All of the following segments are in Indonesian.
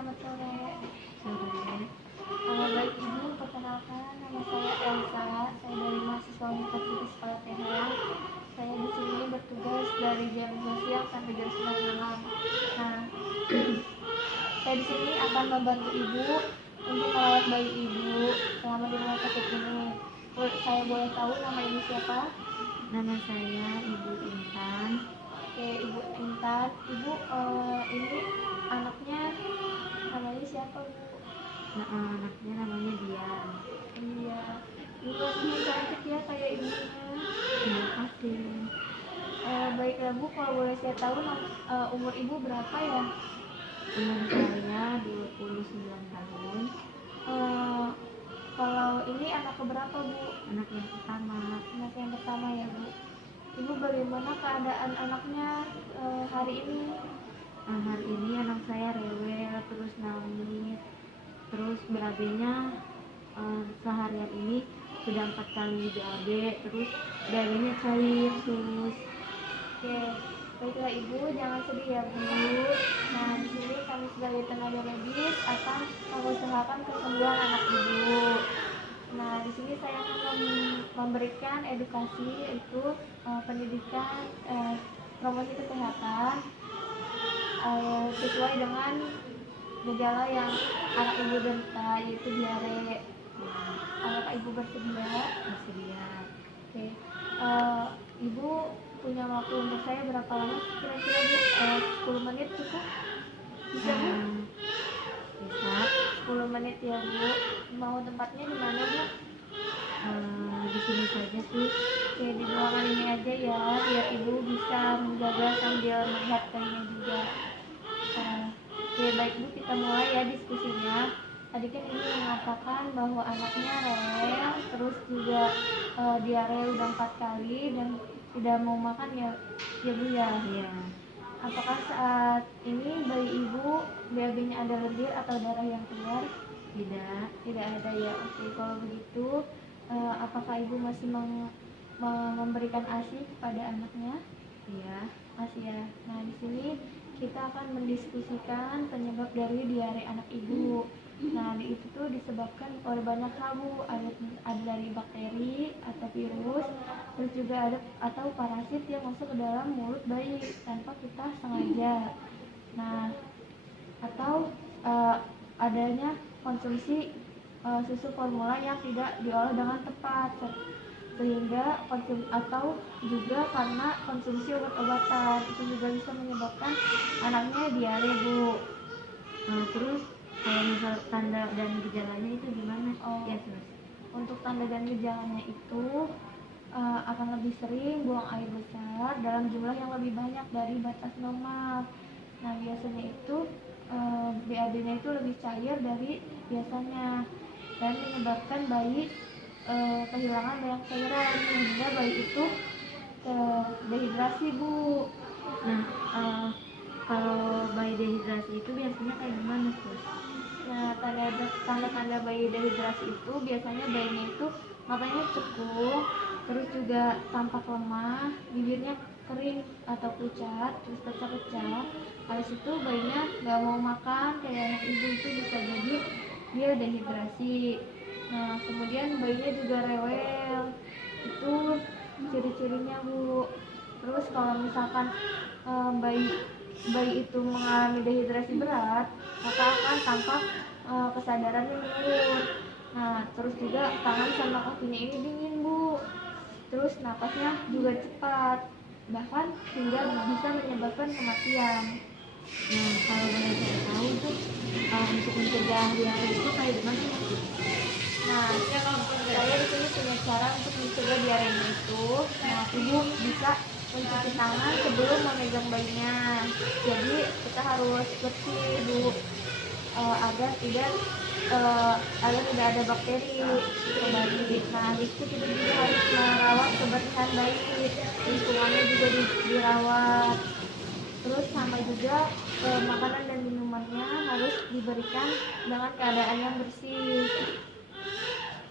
selamat sore. Sore. Baik Ibu, perkenalkan nama saya Elsa. Saya dari mahasiswa Universitas Sekolah TH. Saya di sini bertugas dari jam sosial sampai jam 9 malam. Nah, saya di sini akan membantu Ibu untuk merawat bayi Ibu selama di rumah sakit ini. Saya boleh tahu nama Ibu siapa? Nama saya Ibu Intan. Oke, Ibu Intan. Ibu ini anaknya namanya siapa, Bu? Anaknya namanya Dian. Iya, Ibu masih cantik ya kayak ibunya. Terima kasih. Baiklah Bu, kalau boleh saya tahu umur Ibu berapa ya? Umur saya 29 tahun. Kalau ini anak keberapa Bu? Anak yang pertama. Anak yang pertama ya Bu. Ibu bagaimana keadaan anaknya hari ini? Hari ini anak saya rewel, terus nangis, terus BAB-nya seharian ini sudah 4 kali BAB, terus BAB-nya cair terus. Oke, baiklah Ibu, jangan sedih ya Bu. Nah, di sini kami sebagai tenaga medis akan mengusahakan kesembuhan anak Ibu. Nah, di sini saya akan memberikan edukasi, yaitu pendidikan promosi kesehatan sesuai dengan gejala yang anak Ibu derita, yaitu diare. Apakah Ibu bersedia? Bersedia. Oke, Ibu punya waktu untuk saya berapa lama kira-kira Bu? 10 menit cukup? Bisa Bu? Bisa. 10 menit ya Bu. Mau tempatnya di mana Bu? Di sini saja sih. Oke, di ruangan ini aja ya, biar Ibu bisa menjaga sambil melihat bayinya juga. Oke, baik Bu, kita mulai ya diskusinya. Tadi kan Ibu mengatakan bahwa anaknya rewel, terus juga diare udah 4 kali dan tidak mau makan ya Bu ya? Iya. Apakah saat ini bayi Ibu BAB-nya ada lendir atau darah yang keluar? Tidak. Tidak ada ya. Oke, kalau begitu apakah Ibu masih memberikan ASI kepada anaknya? Iya. Masih ya. Nah, di sini kita akan mendiskusikan penyebab dari diare anak Ibu. Nah, itu tuh disebabkan oleh banyak hal Bu. Ada dari bakteri atau virus, terus juga ada atau parasit yang masuk ke dalam mulut bayi tanpa kita sengaja. Nah, atau adanya konsumsi susu formula yang tidak diolah dengan tepat, sehingga atau juga karena konsumsi obat-obatan, itu juga bisa menyebabkan anaknya diare Bu. Terus kalau misal tanda dan gejalanya itu gimana? Ya terus. Untuk tanda dan gejalanya itu akan lebih sering buang air besar dalam jumlah yang lebih banyak dari batas normal. Nah, biasanya itu BAB-nya itu lebih cair dari biasanya dan menyebabkan bayi kehilangan banyak cairan sehingga bayi itu dehidrasi Bu. Nah, kalau bayi dehidrasi itu biasanya kayak gimana tuh? Nah, tanda-tanda bayi dehidrasi itu biasanya bayinya itu matanya cekung, terus juga tampak lemah, bibirnya kering atau pucat, terus pecah-pecah. Habis itu bayinya nggak mau makan, kayak anak Ibu itu bisa jadi dia dehidrasi. Nah, kemudian bayinya juga rewel. Itu ciri-cirinya Bu. Terus kalau misalkan bayi itu mengalami dehidrasi berat, maka akan tampak kesadarannya menurun. Nah, terus juga tangan sama kakinya ini dingin Bu. Terus napasnya juga cepat, bahkan hingga bisa menyebabkan kematian. Nah, kalau boleh saya tahu tuh untuk mencegah diare itu kayak gimana ya? Nah, saya di sini punya cara untuk mencegah diarenya itu. Nah, Ibu bisa mencuci tangan sebelum memegang bayinya. Jadi kita harus bersih Bu, agar tidak ada bakteri ke bayi. Nah, itu kita juga harus merawat kebersihan bayi, lingkungannya juga dirawat. Terus sama juga makanan dan minumannya harus diberikan dengan keadaan yang bersih.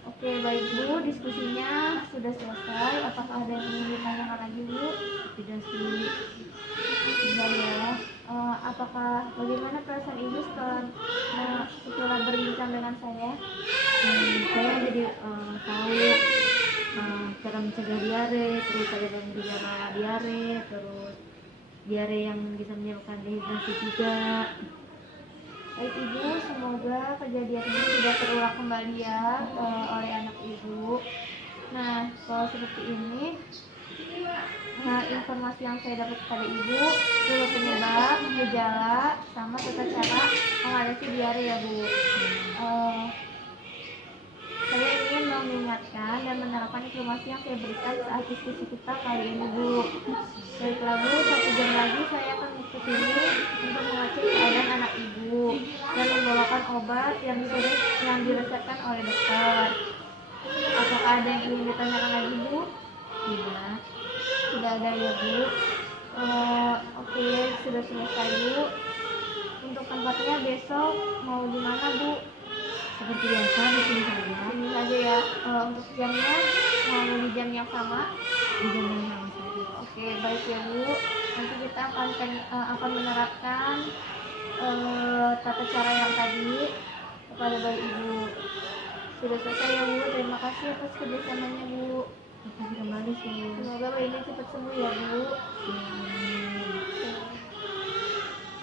Oke, baik Bu, diskusinya sudah selesai. Apakah ada yang ingin ditanyakan lagi Bu? Tidak sih. Tidak ya. apakah bagaimana perasaan ibu setelah berbincang dengan saya? Saya jadi tahu cara mencegah diare, terus ada yang gejala diare, terus diare yang bisa menyebabkan dehidrasi juga. Baik ibu, semoga kejadian ini tidak terulang kembali ya oleh anak ibu. Nah, kalau seperti ini, nah, informasi yang saya dapat pada ibu, dulu penyebab, gejala, sama tata cara mengatasi diare ya bu. Saya ingin mengingatkan dan menerapkan informasi yang saya berikan saat diskusi kita kali ini bu. Baiklah bu, 1 jam lagi saya akan ke sini untuk mengecek keadaan anak ibu dan membawakan obat yang diresepkan oleh dokter. Apakah ada yang ingin ditanyakan lagi bu? Tidak. Tidak ada ya bu. Oke, sudah selesai bu. Untuk tempatnya besok mau di mana bu? Seperti biasa di sini saja. Ini saja ya. Untuk jamnya mau di jam yang sama? Di jam yang sama saja. Oke, baik ya bu. Nanti kita akan menerapkan tata cara yang tadi kepada bayi ibu. Sudah selesai ya bu. Terima kasih atas kerjasamanya bu. Terima kasih kembali sih. Semoga bayinya cepat sembuh ya bu. Amin.